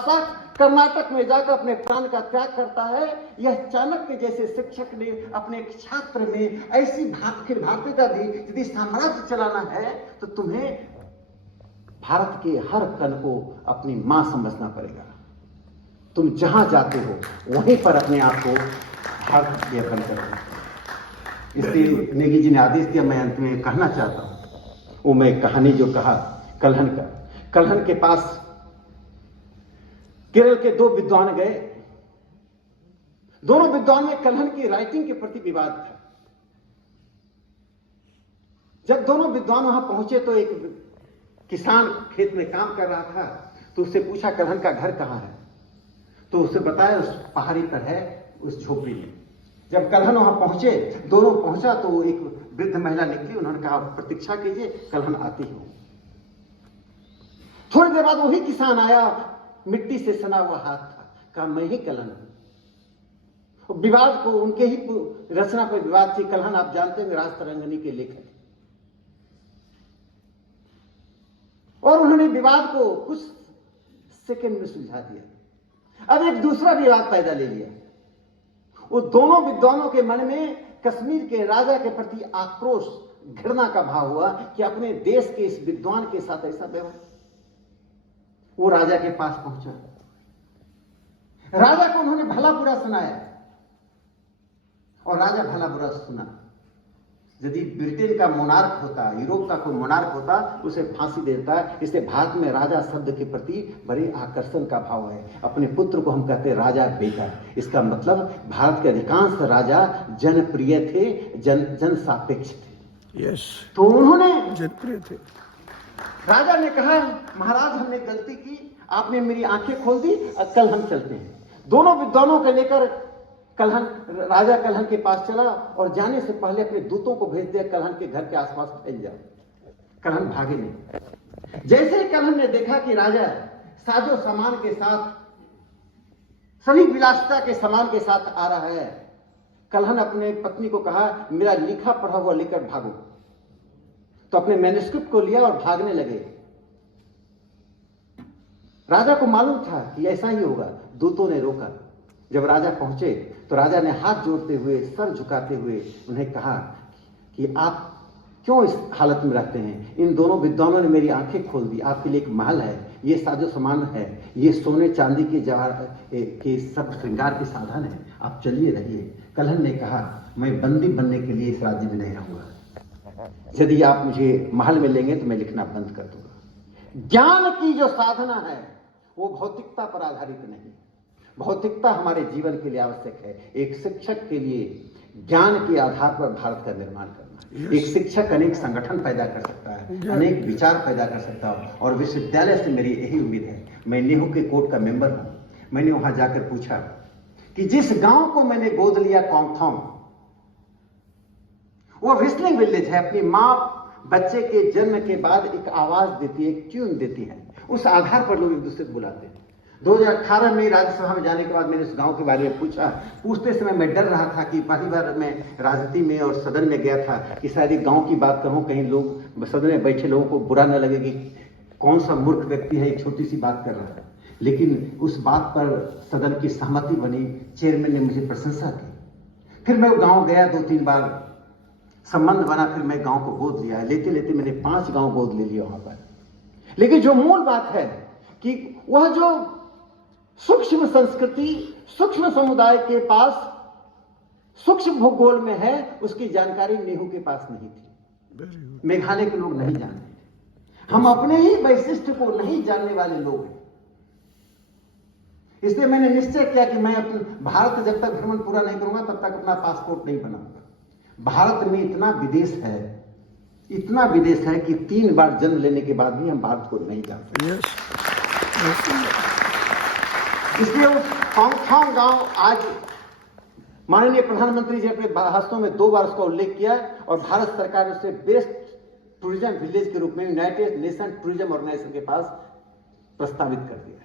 कर्नाटक में जाकर अपने प्राण का त्याग करता है। यह चाणक्य जैसे शिक्षक ने अपने एक छात्र में ऐसी भारतीयता दी, यदि साम्राज्य चलाना है तो तुम्हें भारत के हर कण को अपनी मां समझना पड़ेगा। तुम जहां जाते हो वहीं पर अपने आप को भारत के अपन करो। इसलिए नेगी जी ने आदेश दिया, मैं अंत में कहना चाहता हूं वो मैं कहानी जो कहा कल्हन का। कल्हन के पास केरल के दो विद्वान गए। दोनों विद्वान में कल्हन की राइटिंग के प्रति विवाद था। जब दोनों विद्वान वहां पहुंचे तो एक किसान खेत में काम कर रहा था, तो उससे पूछा कल्हन का घर कहां है, तो उसे बताया उस पहाड़ी पर है, उस झोपड़ी में। जब कल्हन वहां पहुंचे, दोनों पहुंचा तो एक वृद्ध महिला निकली, उन्होंने कहा प्रतीक्षा कीजिए, कल्हन आती हो। थोड़ी देर बाद वही किसान आया, मिट्टी से सना हुआ हाथ था, कहा मैं ही कल्हन हूं। विवाद को उनके ही रचना पर विवाद थी। कल्हन आप जानते हैं राजतरंगिणी के लेखक, और उन्होंने विवाद को कुछ सेकंड में सुलझा दिया। अब एक दूसरा विवाद पैदा ले लिया। वो दोनों विद्वानों के मन में कश्मीर के राजा के प्रति आक्रोश, घृणा का भाव हुआ कि अपने देश के इस विद्वान के साथ ऐसा व्यवहार। वो राजा के पास पहुंचा, राजा को उन्होंने भला बुरा सुनाया और राजा भला बुरा सुना। यदि ब्रिटेन का मोनार्क होता, यूरोप का कोई मोनार्क होता, उसे फांसी देता है। इसलिए भारत में राजा शब्द के प्रति बड़े आकर्षण का भाव है। अपने पुत्र को हम कहते हैं राजा बेटा। इसका मतलब भारत के अधिकांश राजा जनप्रिय थे, जन सापेक्ष थे। यस, तो उन्होंने जनप्रिय थे। राजा ने कहा महाराज हमने गलती की, आपने मेरी आंखें खोल दी, कल हम चलते हैं। दोनों विद्वानों को लेकर राजा कल्हन के पास चला और जाने से पहले अपने दूतों को भेज दिया, कल्हन के घर के आसपास फैल जाओ। कल्हन भागे नहीं। जैसे ही कल्हन ने देखा कि राजा साजो सामान के साथ, सभी विलासिता के सामान के साथ आ रहा है, कल्हन अपने पत्नी को कहा मेरा लिखा पढ़ा हुआ लेकर भागो। तो अपने मैन्युस्क्रिप्ट को लिया और भागने लगे। राजा को मालूम था कि ऐसा ही होगा। दूतों ने रोका। जब राजा पहुंचे तो राजा ने हाथ जोड़ते हुए, सर झुकाते हुए उन्हें कहा कि आप क्यों इस हालत में रहते हैं। इन दोनों विद्वानों ने मेरी आंखें खोल दी। आपके लिए एक महल है, ये साजो सामान है, ये सोने चांदी के जवाहर के सब श्रृंगार के साधन है, आप चलिए रहिए। कल्हन ने कहा मैं बंदी बनने के लिए इस राज्य में नहीं रहूंगा। यदि आप मुझे महल में लेंगे तो मैं लिखना बंद कर दूंगा। ज्ञान की जो साधना है वो भौतिकता पर आधारित नहीं। भौतिकता हमारे जीवन के लिए आवश्यक है। एक शिक्षक के लिए ज्ञान के आधार पर भारत का निर्माण करना। एक शिक्षक अनेक संगठन पैदा कर सकता है, अनेक विचार पैदा कर सकता है, और विश्वविद्यालय से मेरी यही उम्मीद है। मैं नेहरू के कोर्ट का मेंबर हूं। मैंने वहां जाकर पूछा कि जिस गांव को मैंने गोद लिया कॉन्थॉम, वो व्हिस्लिंग विलेज है। अपनी मां बच्चे के जन्म के बाद एक आवाज देती है, एक ट्यून देती है, उस आधार पर लोग एक दूसरे को बुलाते हैं। 2018 में राज्यसभा में जाने के बाद मैंने उस गांव के बारे में पूछा। पूछते समय मैं डर रहा था कि पहली बार मैं राजनीति में और सदन में गया था कि शायद एक गांव की बात कहूं, कहीं लोग सदन में बैठे लोगों को बुरा न लगे कि कौन सा मूर्ख व्यक्ति है एक छोटी सी बात कर रहा है। लेकिन उस बात पर सदन की सहमति बनी, चेयरमैन ने मुझे प्रशंसा की। फिर मैं गाँव गया 2-3 बार, संबंध बना, फिर मैं गांव को गोद लिया। लेते लेते मैंने 5 गांव गोद ले लिया वहां पर। लेकिन जो मूल बात है कि वह जो सूक्ष्म संस्कृति, सूक्ष्म समुदाय के पास, सूक्ष्म भूगोल में है, उसकी जानकारी नेहरू के पास नहीं थी। मेघालय के लोग नहीं जानते थे। हम अपने ही वैशिष्ट्य को नहीं जानने वाले लोग हैं। इसलिए मैंने निश्चय किया कि मैं अपने भारत जब तक भ्रमण पूरा नहीं करूंगा तब तक अपना पासपोर्ट नहीं बनाऊंगा। भारत में इतना विदेश है, इतना विदेश है कि 3 बार जन्म लेने के बाद भी हम भारत को नहीं जानते। इसलिए उस कॉन्थॉम गांव आज माननीय प्रधानमंत्री जी अपने भाषणों में 2 बार उसका उल्लेख किया और भारत सरकार ने उसे बेस्ट टूरिज्म विलेज के रूप में यूनाइटेड नेशन टूरिज्म ऑर्गेनाइजेशन के पास प्रस्तावित कर दिया।